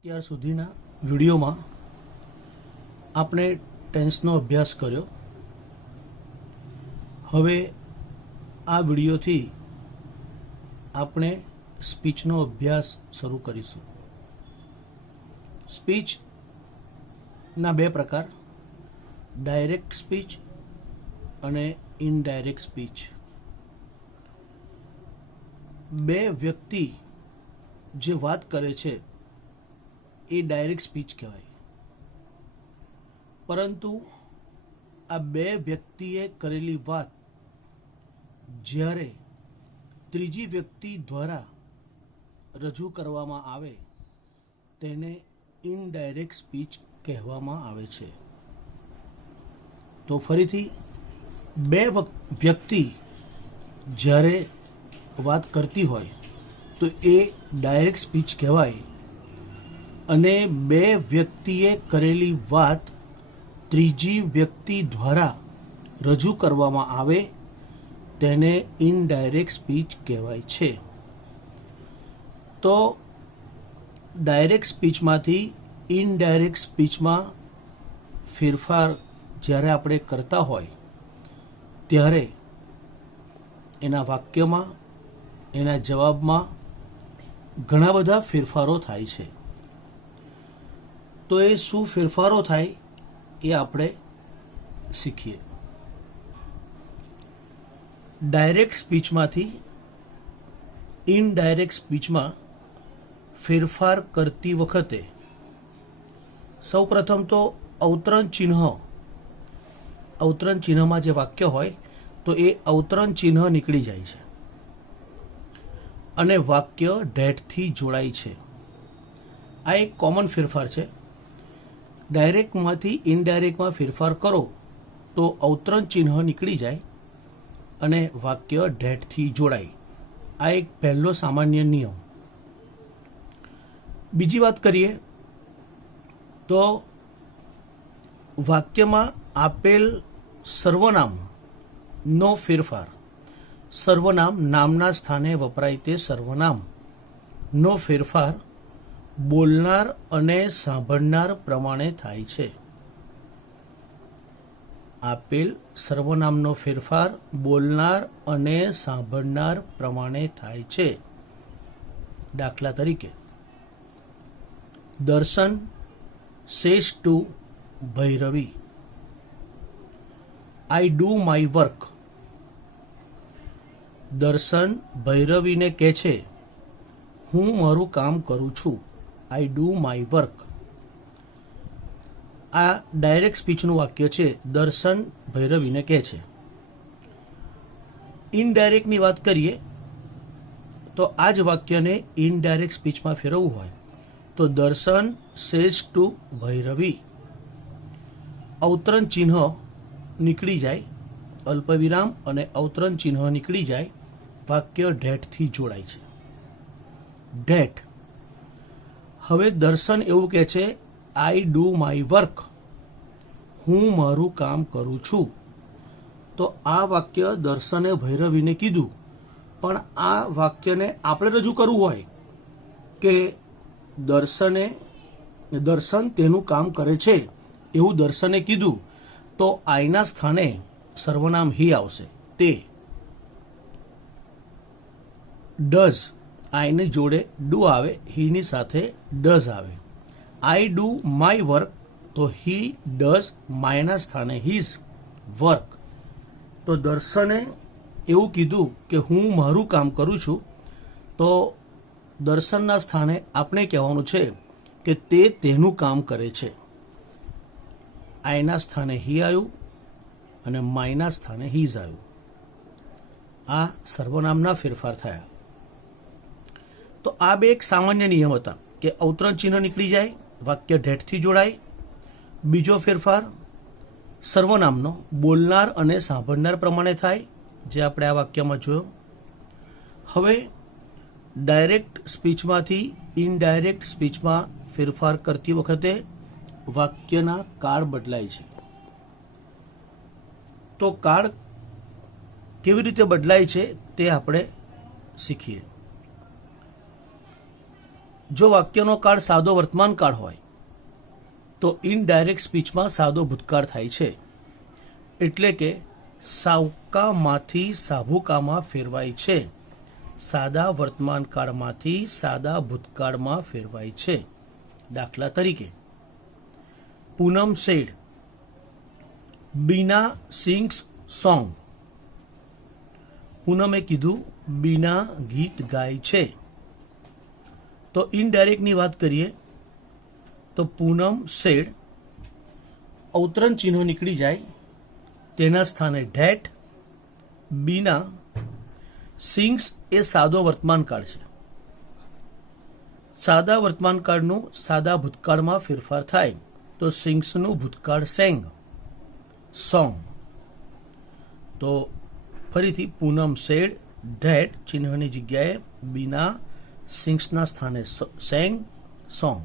અત્યાર સુધીના વિડીયોમાં આપણે ટેન્સનો અભ્યાસ કર્યો. હવે આ વિડીયોથી આપણે સ્પીચનો અભ્યાસ શરૂ કરીશું. સ્પીચના બે પ્રકાર, ડાયરેક્ટ સ્પીચ અને ઇનડાયરેક્ટ સ્પીચ. બે વ્યક્તિ જે વાત કરે છે એ ડાયરેક્ટ સ્પીચ કહેવાય. પરંતુ આ બે વ્યક્તિએ કરેલી વાત જ્યારે ત્રીજી વ્યક્તિ દ્વારા રજૂ કરવામાં આવે તેને ઇનડાયરેક્ટ સ્પીચ કહેવામાં આવે છે. તો ફરીથી, બે વ્યક્તિ જ્યારે વાત કરતી હોય તો એ ડાયરેક્ટ સ્પીચ કહેવાય, અને બે વ્યક્તિએ કરેલી વાત ત્રીજી વ્યક્તિ દ્વારા રજૂ કરવામાં આવે તેને ઇનડાયરેક્ટ સ્પીચ કહેવાય છે. તો ડાયરેક્ટ સ્પીચમાંથી ઇનડાયરેક્ટ સ્પીચમાં ફેરફાર જ્યારે આપણે કરતા હોય ત્યારે એના વાક્યમાં, એના જવાબમાં ઘણા બધા ફેરફારો થાય છે. તો એ શું ફેરફારો થાય એ આપણે શીખીએ. ડાયરેક્ટ સ્પીચમાંથી ઇનડાયરેક્ટ સ્પીચમાં ફેરફાર કરતી વખતે સૌપ્રથમ તો અવતરણ ચિહ્નમાં જે વાક્ય હોય તો એ અવતરણ ચિહ્ન નીકળી જાય છે અને વાક્ય ડેટથી જોડાય છે. આ એક કોમન ફેરફાર છે. ડાયરેક્ટમાંથી ઇનડાયરેક્ટમાં ફેરફાર કરો તો અવતરણ ચિહ્ન નીકળી જાય અને વાક્ય ડેટથી જોડાય. આ એક પહેલો સામાન્ય નિયમ. બીજી વાત કરીએ તો વાક્યમાં આપેલ સર્વનામનો ફેરફાર, સર્વનામ નામના સ્થાને વપરાય તે સર્વનામનો ફેરફાર બોલનાર અને સાંભળનાર પ્રમાણે થાય છે. આપેલ સર્વનામનો ફેરફાર બોલનાર અને સાંભળનાર પ્રમાણે થાય છે. દાખલા તરીકે, દર્શન says two Bhairavi, I do my work. દર્શન ભૈરવીને કહે છે, હું મારું કામ કરું છું. I do my work. આ ડાયરેક્ટ સ્પીચનું વાક્ય છે. દર્શન ભૈરવીને કહે છે. ઇનડાયરેક્ટની વાત કરીએ તો આ જ વાક્યને ઇનડાયરેક્ટ સ્પીચમાં ફેરવવું હોય તો દર્શન સેઝ ટુ ભૈરવી, અવતરણ ચિહ્ન નીકળી જાય, અલ્પવિરામ અને અવતરણ ચિહ્ન નીકળી જાય, વાક્ય ડેટથી જોડાય છે. ડેટ. હવે દર્શન એવું કહે છે, આઈ ડુ માય વર્ક, હું મારું કામ કરું છું. તો આ વાક્ય દર્શને ભૈરવીને કીધું, પણ આ વાક્યને આપણે રજૂ કરવું હોય કે દર્શન તેનું કામ કરે છે એવું દર્શને કીધું તો આઈના સ્થાને સર્વનામ હી આવશે, તે. ડઝ, આઈની જોડે ડુ આવે, હીની સાથે ડઝ આવે. આઈ ડુ માય વર્ક તો હી ડઝ માયના સ્થાને હીઝ વર્ક. તો દર્શને એવું કીધું કે હું મારું કામ કરું છું, તો દર્શનના સ્થાને આપણે કહેવાનું છે કે તે તેનું કામ કરે છે. આઈના સ્થાને હી આવ્યું અને માયના સ્થાને હીઝ આવ્યું. આ સર્વનામના ફેરફાર થયા. તો આ બે એક સામાન્ય નિયમ હતા કે અવતરણ ચિહ્ન નીકળી જાય, વાક્ય ડેટથી જોડાય. બીજો ફેરફાર સર્વનામનો બોલનાર અને સાંભળનાર પ્રમાણે થાય, જે આપણે આ વાક્યમાં જોયો. હવે ડાયરેક્ટ સ્પીચમાંથી ઇનડાયરેક્ટ સ્પીચમાં ફેરફાર કરતી વખતે વાક્યના કાળ બદલાય છે. તો કાળ કેવી રીતે બદલાય છે તે આપણે શીખીએ. જો વાક્યનો કાળ સાદો વર્તમાન કાળ હોય તો ઇનડાયરેક્ટ સ્પીચમાં સાદો ભૂતકાળ થાય છે. એટલે કે સાવકામાંથી સાભુકામાં ફેરવાય છે, સાદા વર્તમાન કાળમાંથી સાદા ભૂતકાળમાં ફેરવાય છે. દાખલા તરીકે પૂનમ સેડ બીના સિંગ્સ સોંગ. પૂનમે કીધું બીના ગીત ગાય છે. તો ઇનડાયરેક્ટની વાત કરીએ તો પૂનમ સેડ, અવતરણ ચિહ્નો નીકળી જાય, તેના સ્થાને ધેટ. બીના સિંગ્સ એ સાદો વર્તમાન કાળ છે. સાદા વર્તમાન કાળનું સાદા ભૂતકાળમાં ફેરફાર થાય તો સિંગ્સનું ભૂતકાળ સેંગ, સોંગ. તો ફરીથી પૂનમ સેડ, ધેટ ચિહ્નની જગ્યાએ બીના, સિંગ્સના સ્થાને સેંગ, સોંગ.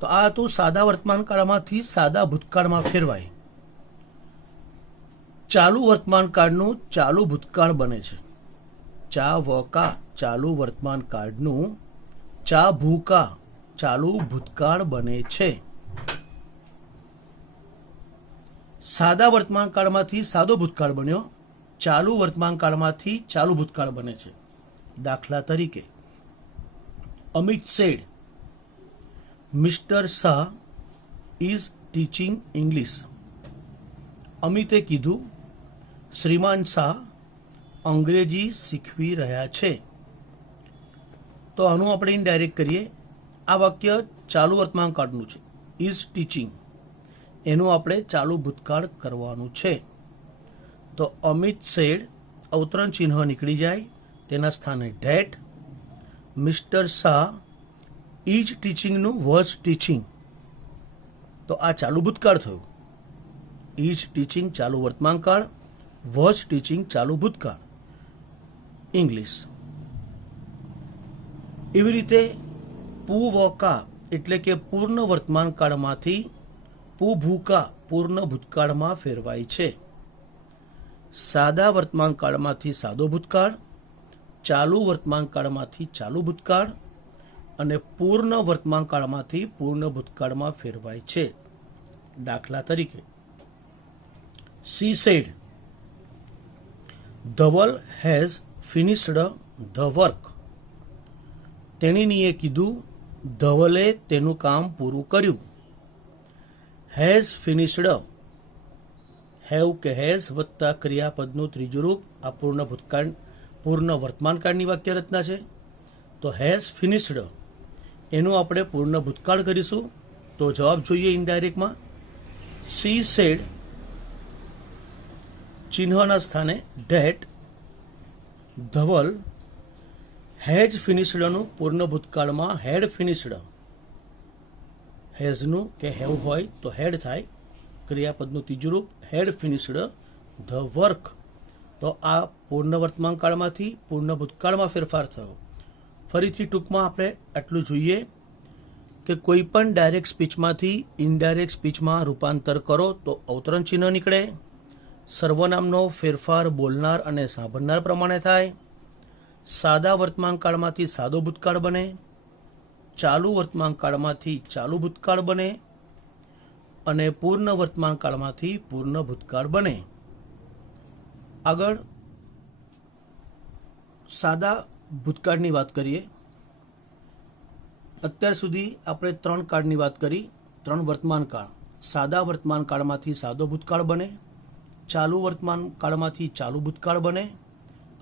તો આ હતું સાદા વર્તમાન કાળમાંથી સાદા ભૂતકાળમાં ફેરવાય. ચાલુ વર્તમાન કાળનું ચાલુ ભૂતકાળ બને છે. ચા વકા ચાલુ વર્તમાન કાળનું ચા ભૂકા ચાલુ ભૂતકાળ બને છે. સાદા વર્તમાન કાળમાંથી સાદો ભૂતકાળ બન્યો, ચાલુ વર્તમાન કાળમાંથી ચાલુ ભૂતકાળ બને છે. દાખલા તરીકે Amit said mister Shah is teaching English. અમિતે કીધું શ્રીમાન શાહ અંગ્રેજી શીખવી રહ્યા છે. તો આનું આપણે ઇનડાયરેક્ટ કરીએ. આ વાક્ય ચાલુ વર્તમાન કાળનું છે, ઇઝ ટીચિંગ, એનું આપણે ચાલુ ભૂતકાળ કરવાનું છે. તો અમિત સેડ, અવતરણ ચિહ્ન નીકળી જાય, તેના સ્થાને ધેટ. મિસ્ટર શાહ ઇઝ ટીચિંગનું વોઝ ટીચિંગ. તો આ ચાલુ ભૂતકાળ થયું. ઇઝ ટીચિંગ ચાલુ વર્તમાન કાળ, વોઝ ટીચિંગ ચાલુ ભૂતકાળ, ઇંગ્લિશ. એવી રીતે પૂવકા એટલે કે પૂર્ણ વર્તમાન કાળમાંથી પૂભૂકા પૂર્ણ ભૂતકાળમાં ફેરવાય છે. સાદા વર્તમાન કાળમાંથી સાદો ભૂતકાળ, ચાલુ વર્તમાન કાળમાંથી ચાલુ ભૂતકાળ અને પૂર્ણ વર્તમાન કાળમાંથી પૂર્ણ ભૂતકાળમાં ફેરવાય છે. દાખલા તરીકે she said Dhaval has finished the work. તેણીનીએ કીધું ધવલે તેનું કામ પૂરું કર્યું. હેઝ ફિનિશ્ડ, હેવ કે હેઝ વત્તા ક્રિયાપદનું ત્રીજું રૂપ, આ પૂર્ણ ભૂતકાળ પૂર્ણ વર્તમાન કાળની વાક્ય રચના છે. તો હેઝ ફિનિશ્ડ એનું આપણે પૂર્ણ ભૂતકાળ કરીશું. તો જવાબ જોઈએ ઇનડાયરેક્ટમાં સી સેડ, ચિહ્નના સ્થાને ધેટ. ધવલ હેઝ ફિનિશ્ડનું પૂર્ણ ભૂતકાળમાં હેડ ફિનિશ્ડ. હેઝનું કે હેવ હોય તો હેડ થાય, ક્રિયાપદનું ત્રીજું રૂપ હેડ ફિનિશ્ડ ધ વર્ક. તો આ પૂર્ણ વર્તમાન કાળમાંથી પૂર્ણ ભૂતકાળમાં ફેરફાર થયો. ફરીથી ટૂંકમાં આપણે આટલું જોઈએ કે કોઈ પણ ડાયરેક્ટ સ્પીચમાંથી ઇનડાયરેક્ટ સ્પીચમાં રૂપાંતર કરો તો અવતરણ ચિહ્ન નીકળે. સર્વનામનો ફેરફાર બોલનાર અને સાંભળનાર પ્રમાણે થાય. સાદા વર્તમાન કાળમાંથી સાદો ભૂતકાળ બને, ચાલુ વર્તમાન કાળમાંથી ચાલુ ભૂતકાળ બને અને પૂર્ણ વર્તમાન કાળમાંથી પૂર્ણ ભૂતકાળ બને. આગળ સાદા ભૂતકાળની વાત કરીએ. અત્યાર સુધી આપણે 3 કાળની વાત કરી, 3 વર્તમાન કાળ. સાદા વર્તમાન કાળમાંથી સાદો ભૂતકાળ બને, ચાલુ વર્તમાન કાળમાંથી ચાલુ ભૂતકાળ બને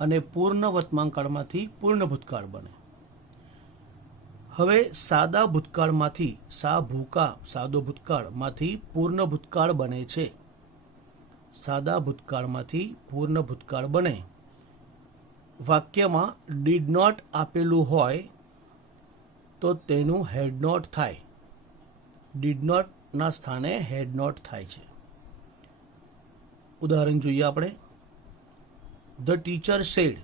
અને પૂર્ણ વર્તમાન કાળમાંથી પૂર્ણ ભૂતકાળ બને. હવે સાદા ભૂતકાળમાંથી સા ભૂકા સાદો ભૂતકાળમાંથી પૂર્ણ ભૂતકાળ બને છે. સાદા ભૂતકાળમાંથી પૂર્ણ ભૂતકાળ બને. વાક્યમાં ડીડ નોટ આપેલું હોય તો તેનું હેડ નોટ થાય. ડીડ નોટના સ્થાને હેડ નોટ થાય છે. ઉદાહરણ જોઈએ આપણે. The teacher said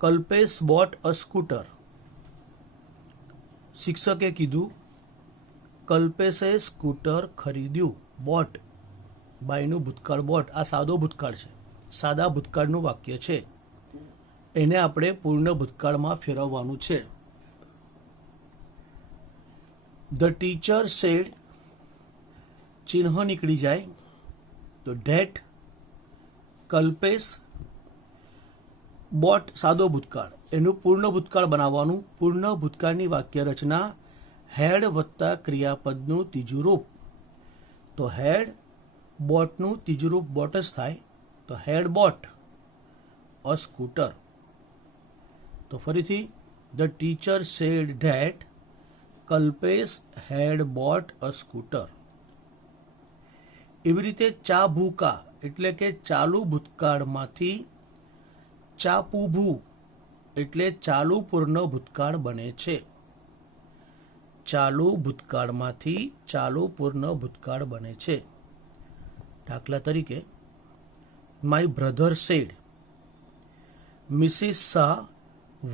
Kalpesh bought a scooter. શિક્ષકે કીધું કલ્પેશે સ્કૂટર ખરીદ્યું. બોટ બાયનું ભૂતકાળ બોટ, આ સાદો ભૂતકાળ છે, સાદા ભૂતકાળનું વાક્ય છે. એને આપણે પૂર્ણ ભૂતકાળમાં ફેરવવાનું છે. ધ ટીચર સેડ, ચિહ્ન નીકળી જાય તો ડેટ, કલ્પેશ બોટ સાદો ભૂતકાળ, એનું પૂર્ણ ભૂતકાળ બનાવવાનું. પૂર્ણ ભૂતકાળની વાક્ય રચના હેડ વત્તા ક્રિયાપદનું ત્રીજું રૂપ. તો હેડ બોટનું ત્રીજું રૂપ બોટ જ થાય. તો હેડ બોટ અ સ્કૂટર. તો ફરીથી the teacher said that Kalpesh had bought a scooter. એવી રીતે ચા ભૂકા એટલે કે ચાલુ ભૂતકાળમાંથી ચાપુભૂ એટલે ચાલુ પૂર્ણ ભૂતકાળ બને છે. ચાલુ ભૂતકાળમાંથી ચાલુ પૂર્ણ ભૂતકાળ બને છે. દાખલા તરીકે my brother said Mrs Shah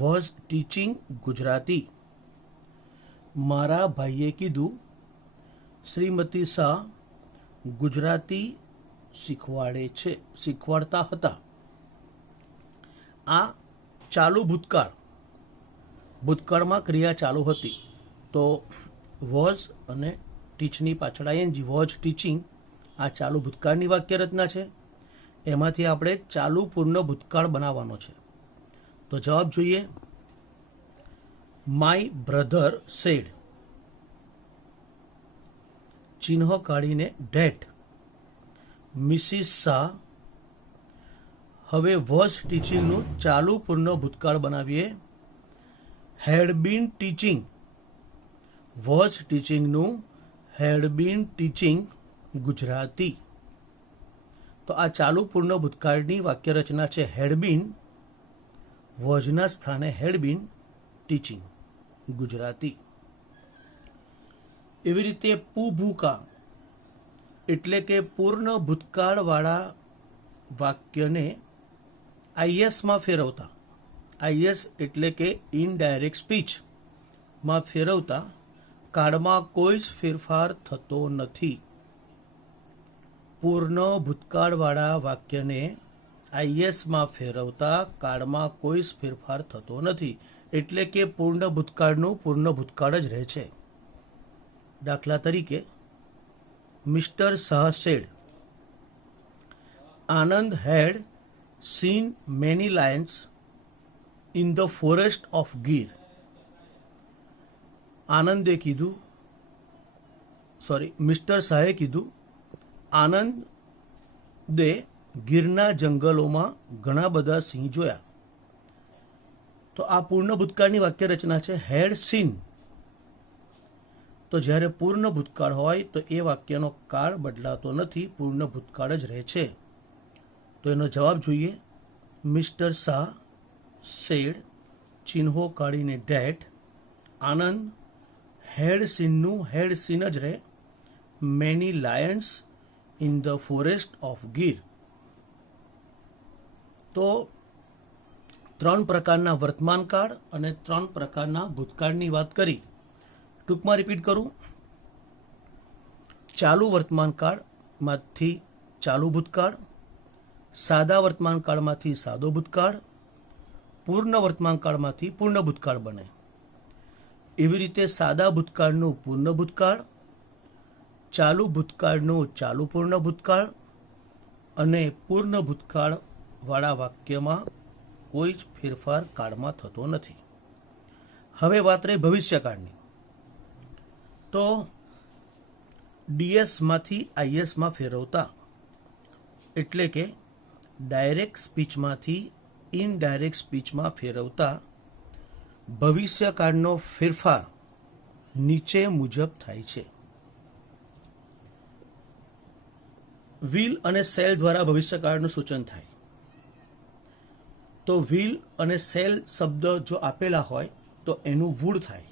was teaching Gujarati. મારા ભાઈએ કીધું શ્રીમતી શાહ ગુજરાતી શીખવાડતા હતા. આ ચાલુ ભૂતકાળ, ભૂતકાળમાં ક્રિયા ચાલુ હતી. તો વોઝ અને ટીચની પાછળ આઈએનજી, વોઝ ટીચિંગ, આ ચાલુ ભૂતકાળની વાક્ય રચના છે. એમાંથી આપણે ચાલુ પૂર્ણ ભૂતકાળ બનાવવાનો છે. તો જવાબ જોઈએ. માય બ્રધર સેડ, ચિહ્ન કાઢીને ડેટ, મિસિસ શાહ. હવે વોઝ ટીચિંગનું ચાલુ પૂર્ણ ભૂતકાળ બનાવીએ. હેડ બીન ટીચિંગ, વોઝ ટીચિંગનું હેડ બીન ટીચિંગ ગુજરાતી. તો આ ચાલુ પૂર્ણ ભૂતકાળની વાક્ય રચના છે. હેડ બીન, વોઝના સ્થાને હેડ બીન ટીચિંગ ગુજરાતી. એવી રીતે પુભૂકા એટલે કે પૂર્ણ ભૂતકાળવાળા વાક્યને આઈએસમાં ફેરવતા. આઈએસ એટલે કે ઇનડાયરેક્ટ સ્પીચમાં ફેરવતા કાળમાં કોઈ જ ફેરફાર થતો નથી. પૂર્ણ ભૂતકાળવાળા વાક્યને આઈએસમાં ફેરવતા કાળમાં કોઈ જ ફેરફાર થતો નથી. એટલે કે પૂર્ણ ભૂતકાળનું પૂર્ણ ભૂતકાળ જ રહે છે. દાખલા તરીકે mister Shah said Anand had seen many lions in the forest of Gir. આનંદે કીધું, મિસ્ટર શાહે કીધું આનંદે ગીરના જંગલોમાં ઘણા બધા સિંહ જોયા. તો આ પૂર્ણ ભૂતકાળની વાક્ય રચના છે. Had seen. તો જ્યારે પૂર્ણ ભૂતકાળ હોય તો એ વાક્યનો કાળ બદલાતો નથી, પૂર્ણ ભૂતકાળ જ રહે છે. તો એનો જવાબ જોઈએ. મિસ્ટર શાહ સેડ, ચિહ્નો કાઢીને date, Anand head સીનનું had seen જ રહે, many lions in the forest of Gir. તો 3 પ્રકારના વર્તમાનકાળ અને 3 પ્રકારના ભૂતકાળની વાત કરી. ટૂંકમાં રિપીટ કરું. ચાલુ વર્તમાનકાળમાંથી ચાલુ ભૂતકાળ, સાદા વર્તમાનકાળમાંથી સાદો ભૂતકાળ, પૂર્ણ વર્તમાનકાળમાંથી પૂર્ણ ભૂતકાળ બને. એવી રીતે સાદા ભૂતકાળનું પૂર્ણ ભૂતકાળ, ચાલુ ભૂતકાળનું ચાલુ પૂર્ણ ભૂતકાળ અને પૂર્ણ ભૂતકાળવાળા વાક્યમાં કોઈ જ ફેરફાર કાળમાં થતો નથી. હવે વાત રહી ભવિષ્યકાળની. તો ડીએસમાંથી આઈએસમાં ફેરવતા એટલે કે ડાયરેક્ટ સ્પીચમાંથી ઇનડાયરેક્ટ સ્પીચમાં ફેરવતા ભવિષ્યકાળનો ફેરફાર નીચે મુજબ થાય છે. વિલ અને સેલ દ્વારા ભવિષ્યકાળનું સૂચન થાય. તો વિલ અને સેલ શબ્દ જો આપેલા હોય તો એનું વૂળ થાય.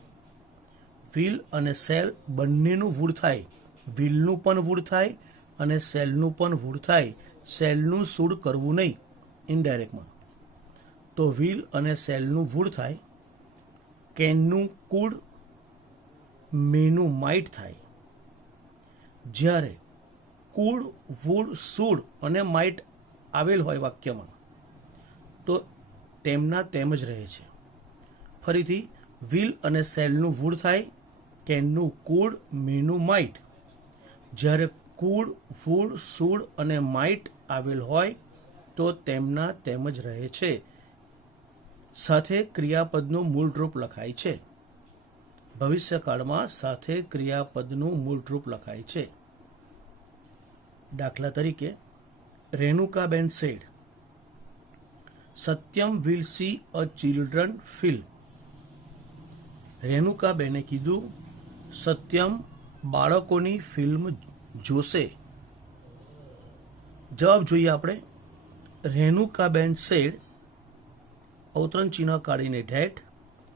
વિલ અને સેલ બંનેનું વૂળ થાય. વિલનું પણ વૂળ થાય અને સેલનું પણ વૂળ થાય. સેલનું સૂળ કરવું નહીં ઇનડાયરેક્ટમાં. તો વિલ અને સેલનું વૂળ થાય. કેનનું કુડ, મેનું માઇટ થાય. જ્યારે કુડ, વૂડ, સૂડ અને માઇટ આવેલ હોય વાક્યમાં તો તેમના તેમ જ રહે છે. ફરીથી વિલ અને શેલનું વુડ થાય, કેનનું કુડ, મેનું માઇટ. જ્યારે કુડ, વુડ, શુડ અને માઇટ આવેલ હોય તો તેમના તેમ જ રહે છે. સાથે ક્રિયાપદનું મૂળરૂપ લખાય છે. ભવિષ્યકાળમાં સાથે ક્રિયાપદનું મૂળરૂપ લખાય છે. દાખલા તરીકે, Renukaben said, Satyam will see a children film. રેણુકાબેને કીધું, સત્યમ બાળકોની ફિલ્મ જોશે. જવાબ જોઈએ આપણે. રેણુકાબેન સેડ, અવતરણ ચિહ્ન કાઢીને ડેટ,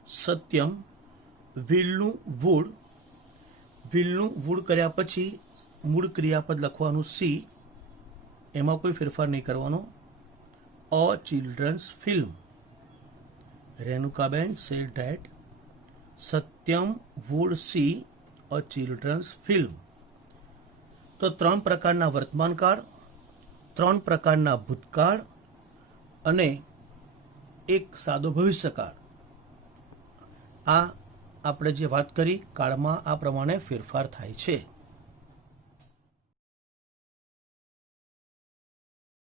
સત્યમ, વિલનું વુડ, વિલનું વુડ કર્યા પછી મૂળ ક્રિયાપદ લખવાનું સી, એમાં કોઈ ફેરફાર નહીં કરવાનો. A children's film. Renukaben said that Satyam would see a children's film. તો 3 પ્રકારના વર્તમાનકાળ, 3 પ્રકારના ભૂતકાળ અને એક સાદો ભવિષ્યકાળ. આ આપણે જે વાત કરી, કાળમાં આ પ્રમાણે ફેરફાર થાય છે.